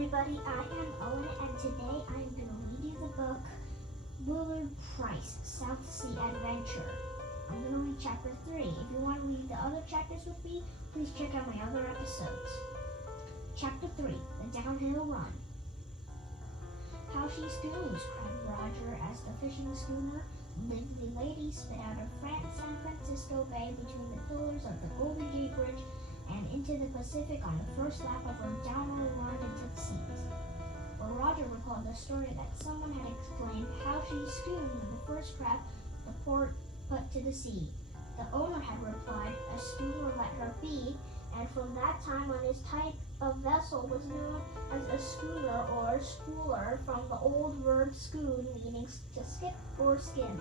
everybody, I am Owen, and today I am going to read you the book Willard Price, South Sea Adventure. I'm going to read chapter 3. If you want to read the other chapters with me, please check out my other episodes. Chapter 3, The Downhill Run. How she spoons, cried Roger as the fishing schooner Lively Lady sped out of San Francisco Bay between the pillars of the Golden Gate Bridge and into the Pacific on the first lap of her downward run into the seas. For Roger recalled the story that someone had explained how she schooned when the first craft the port put to the sea. The owner had replied, a schooner let her be, and from that time on this type of vessel was known as a schooner or schooler, from the old verb schoon, meaning to skip or skim.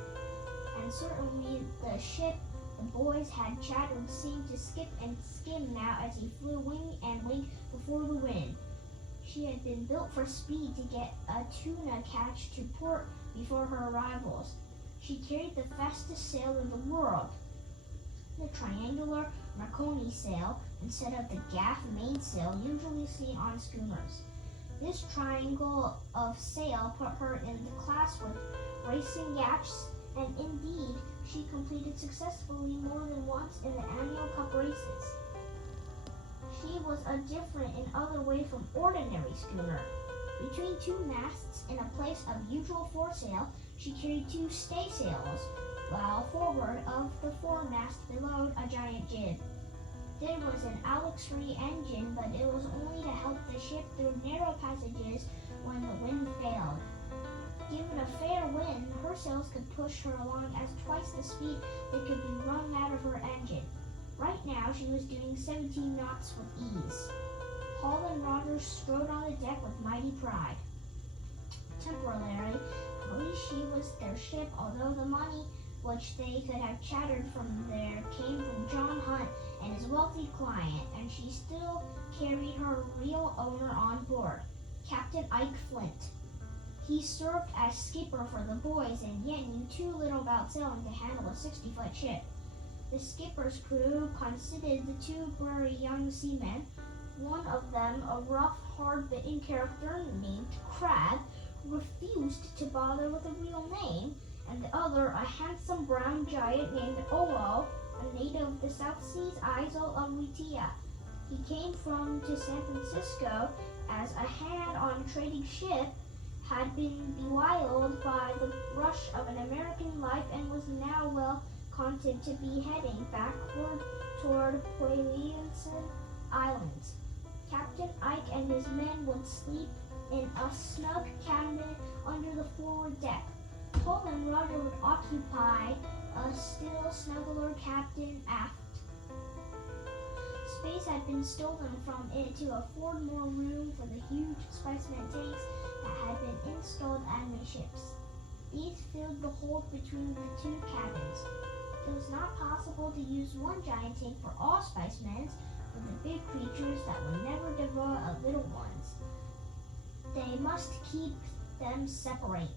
And certainly the ship the boys had chattered seemed to skip and skim now as he flew wing and wing before the wind. She had been built for speed to get a tuna catch to port before her rivals. She carried the fastest sail in the world, the triangular Marconi sail, instead of the gaff mainsail usually seen on schooners. This triangle of sail put her in the class with racing yachts, and indeed, she competed successfully more than once in the annual cup races. She was a different in other way from ordinary schooner. Between two masts in a place of usual foresail, she carried two staysails, while forward of the foremast belowed a giant jib. There was an Alex-free engine, but it was only to help the ship through narrow passages when the wind failed. Given a fair wind, her sails could push her along at twice the speed that could be wrung out of her engine. Right now, she was doing 17 knots with ease. Hal and Roger strode on the deck with mighty pride. Temporarily, at least she was their ship, although the money which they could have chattered from there came from John Hunt and his wealthy client, and she still carried her real owner on board, Captain Ike Flint. He served as skipper for the boys and yet knew too little about sailing to handle a 60-foot ship. The skipper's crew consisted of the two burly young seamen, one of them a rough, hard-bitten character named Crab, who refused to bother with a real name, and the other a handsome brown giant named Olo, a native of the South Seas isle of Witia. He came to San Francisco as a hand on a trading ship, had been beguiled by the rush of an American life, and was now well content to be heading backward toward Poilievson Islands. Captain Ike and his men would sleep in a snug cabin under the forward deck. Hal and Roger would occupy a still snuggler cabin aft. Space had been stolen from it to afford more room for the huge specimen tanks that had been installed amidships. These filled the hold between the two cabins. It was not possible to use one giant tank for all specimens, for the big creatures that would never devour the little ones. They must keep them separate.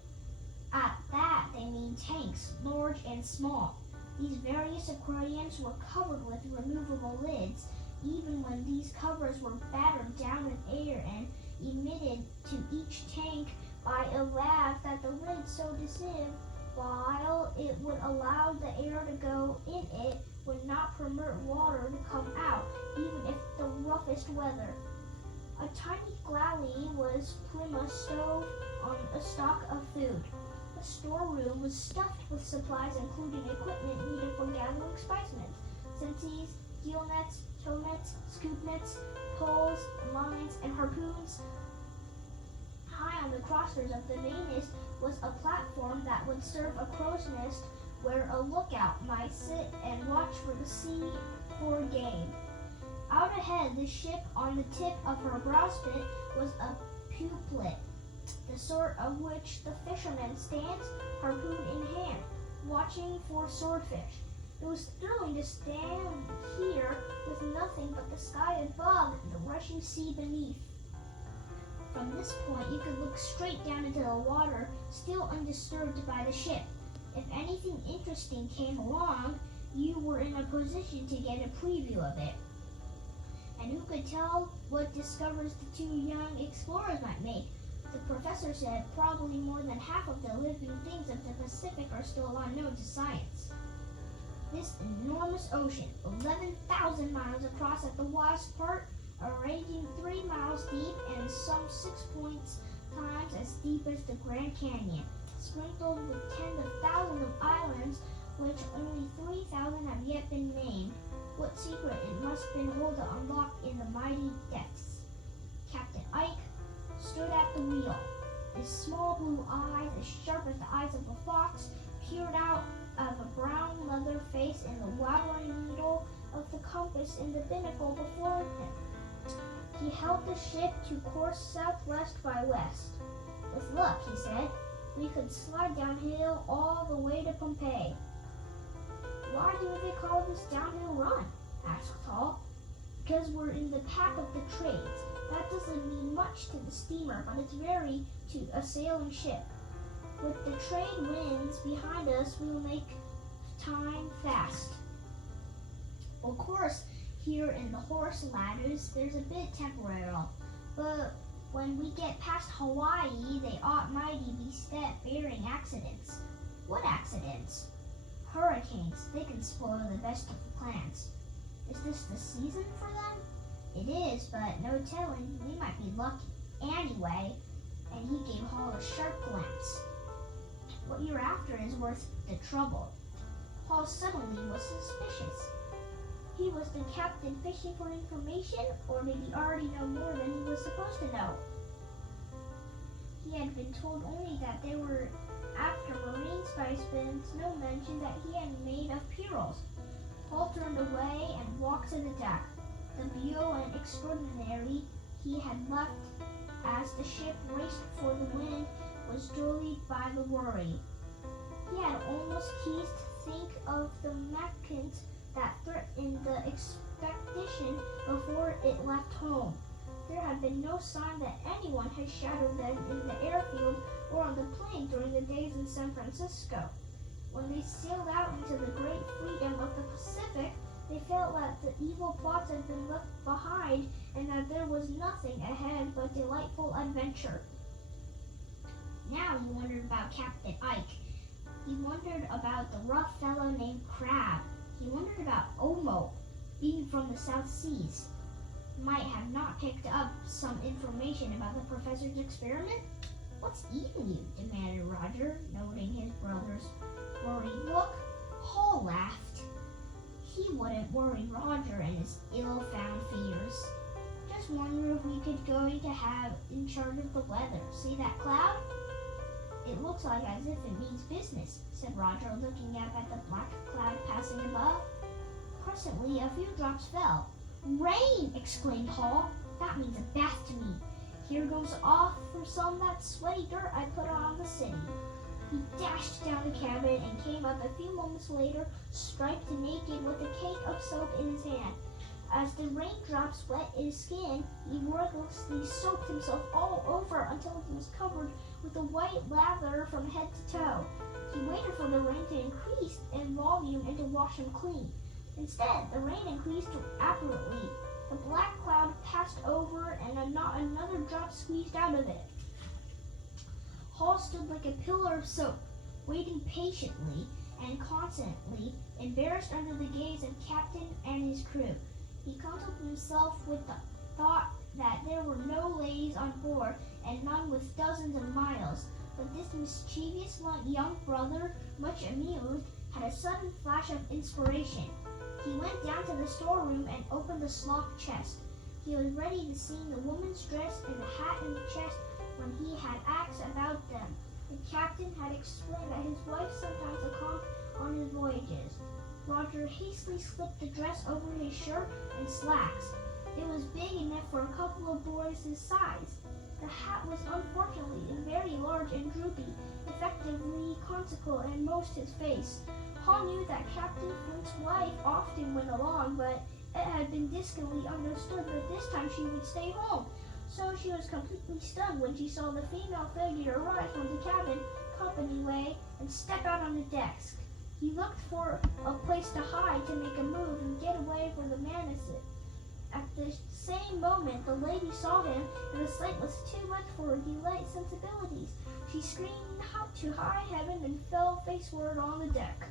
At that, they mean tanks, large and small. These various aquariums were covered with removable lids, even when these covers were battered down with air and emitted to each tank by a valve that the lid so deceived, while it would allow the air to go in it, would not permit water to come out, even if the roughest weather. A tiny galley was Plymouth stove on a stock of food. The storeroom was stuffed with supplies, including equipment needed for gathering specimens: sensies, gill nets, tow nets, scoop nets, poles, lines, and harpoons. High on the crossters of the mainmast was a platform that would serve a crow's nest, where a lookout might sit and watch for the sea for game. Out ahead, the ship, on the tip of her bowsprit, was a puplet, the sort of which the fisherman stands, harpoon in hand, watching for swordfish. It was thrilling to stand here with nothing but the sky above and the rushing sea beneath. From this point, you could look straight down into the water, still undisturbed by the ship. If anything interesting came along, you were in a position to get a preview of it. And who could tell what discovers the two young explorers might make. The professor said probably more than half of the living things of the Pacific are still unknown to science. This enormous ocean, 11,000 miles across at the widest part, ranging 3 miles deep and some 6 times as deep as the Grand Canyon, sprinkled with tens of thousands of islands, which only 3,000 have yet been named. What secret it must have been hold to unlock in the mighty depths. Captain Ike stood at the wheel. His small blue eyes, as sharp as the eyes of a fox, peered out of a brown leather face in the wavering needle of the compass in the binnacle before him. He held the ship to course southwest by west. With luck, he said, we could slide downhill all the way to Pompeii. Why do they call this downhill run? Asked Hal. Because we're in the path of the trades. That doesn't mean much to the steamer, but it's very to a sailing ship. With the trade winds behind us, we'll make time fast. Of course, here in the horse ladders, there's a bit temporary, but when we get past Hawaii, they ought mighty be step-bearing accidents. What accidents? Hurricanes. They can spoil the best of the plans. Is this the season for them? It is, but no telling. We might be lucky. Anyway, and he gave Hal a sharp glance. What you're after is worth the trouble. Hal suddenly was suspicious. He was the captain fishing for information, or did he already know more than he was supposed to know? He had been told only that they were after marine spice, but no mention that he had made of Purals. Hal turned away and walked to the deck. The view and extraordinary he had left as the ship raced for the wind was jolted by the worry. He had almost ceased to think of the Mexicans that threatened the expedition before it left home. There had been no sign that anyone had shadowed them in the airfield or on the plane during the days in San Francisco. When they sailed out into the great freedom of the Pacific, they felt that the evil plots had been left behind and that there was nothing ahead but delightful adventure. Now he wondered about Captain Ike. He wondered about the rough fellow named Crab. He wondered about Omo, being from the South Seas. Might have not picked up some information about the professor's experiment? What's eating you? Demanded Roger, noting his brother's worried look. Hal laughed. He wouldn't worry Roger and his ill-found fears. Just wonder if we could going to have in charge of the weather. See that cloud? It looks like as if it means business, said Roger, looking up at the black cloud passing above. Presently, a few drops fell. Rain! Exclaimed Hal. That means a bath to me. Here goes off for some of that sweaty dirt I put on the city. He dashed down the cabin and came up a few moments later, striped naked with a cake of soap in his hand. As the raindrops wet his skin, he wordlessly soaped himself all over until he was covered with a white lather from head to toe. He waited for the rain to increase in volume and to wash him clean. Instead, the rain increased rapidly. The black cloud passed over and not another drop squeezed out of it. Hal stood like a pillar of soap, waiting patiently and constantly, embarrassed under the gaze of Captain and his crew. He consoled himself with the thought that there were no ladies on board and none with dozens of miles, but this mischievous young brother, much amused, had a sudden flash of inspiration. He went down to the storeroom and opened the slop chest. He was ready to see the woman's dress and the hat in the chest when he had asked about them. The captain had explained that his wife sometimes accompanied on his voyages. Roger hastily slipped the dress over his shirt and slacks. It was big enough for a couple of boys his size. The hat was unfortunately very large and droopy, effectively concealed in most his face. Hal knew that Captain Flint's wife often went along, but it had been distantly understood that this time she would stay home. So she was completely stunned when she saw the female figure arise from the cabin companyway and step out on the desk. He looked for a place to hide, to make a move and get away from the menace. At the same moment, the lady saw him, and the sight was too much for her delicate sensibilities. She screamed up to high heaven and fell faceward on the deck.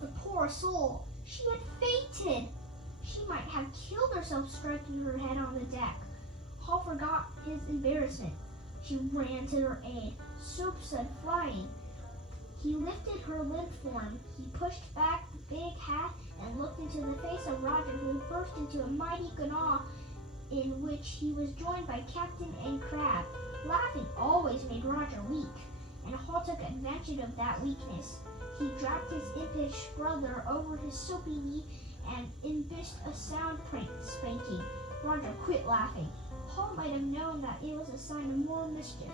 The poor soul! She had fainted! She might have killed herself striking her head on the deck. Hal forgot his embarrassment. She ran to her aid, soapsuds flying. He lifted her limp form. He pushed back the big hat and looked into the face of Roger, who burst into a mighty gnaw in which he was joined by Captain and Crab. Laughing always made Roger weak, and Hal took advantage of that weakness. He dragged his impish brother over his soapy knee and imbibed a sound spanking. Roger quit laughing. Hal might have known that it was a sign of more mischief.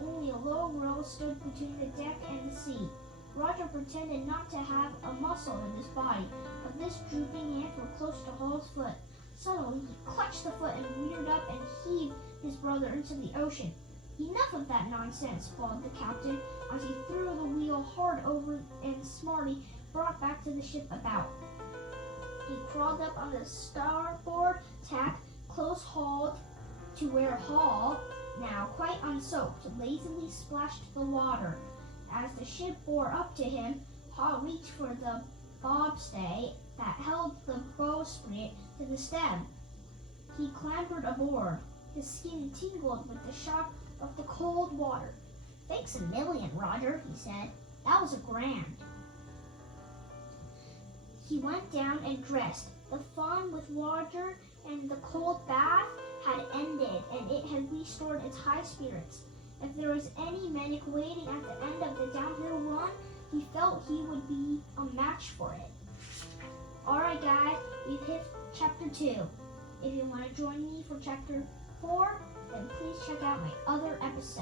Only a low roll stood between the deck and the sea. Roger pretended not to have a muscle in his body, but this drooping hand were close to Hal's foot. Suddenly he clutched the foot and reared up and heaved his brother into the ocean. Enough of that nonsense, bawled the captain, as he threw the wheel hard over and smartly brought back to the ship about. He crawled up on the starboard tack, close-hauled to where Hal, now quite unsoaped, lazily splashed the water. As the ship bore up to him, Hal reached for the bobstay that held the bowsprit to the stem. He clambered aboard. His skin tingled with the shock of the cold water. "Thanks a million, Roger," he said. "That was grand." He went down and dressed. The fun with Roger and the cold bath had ended, and it had restored its high spirits. If there was any maniac waiting at the end of the downhill run, he felt he would be a match for it. Alright guys, we've hit chapter 2. If you want to join me for chapter 4, then please check out my other episodes.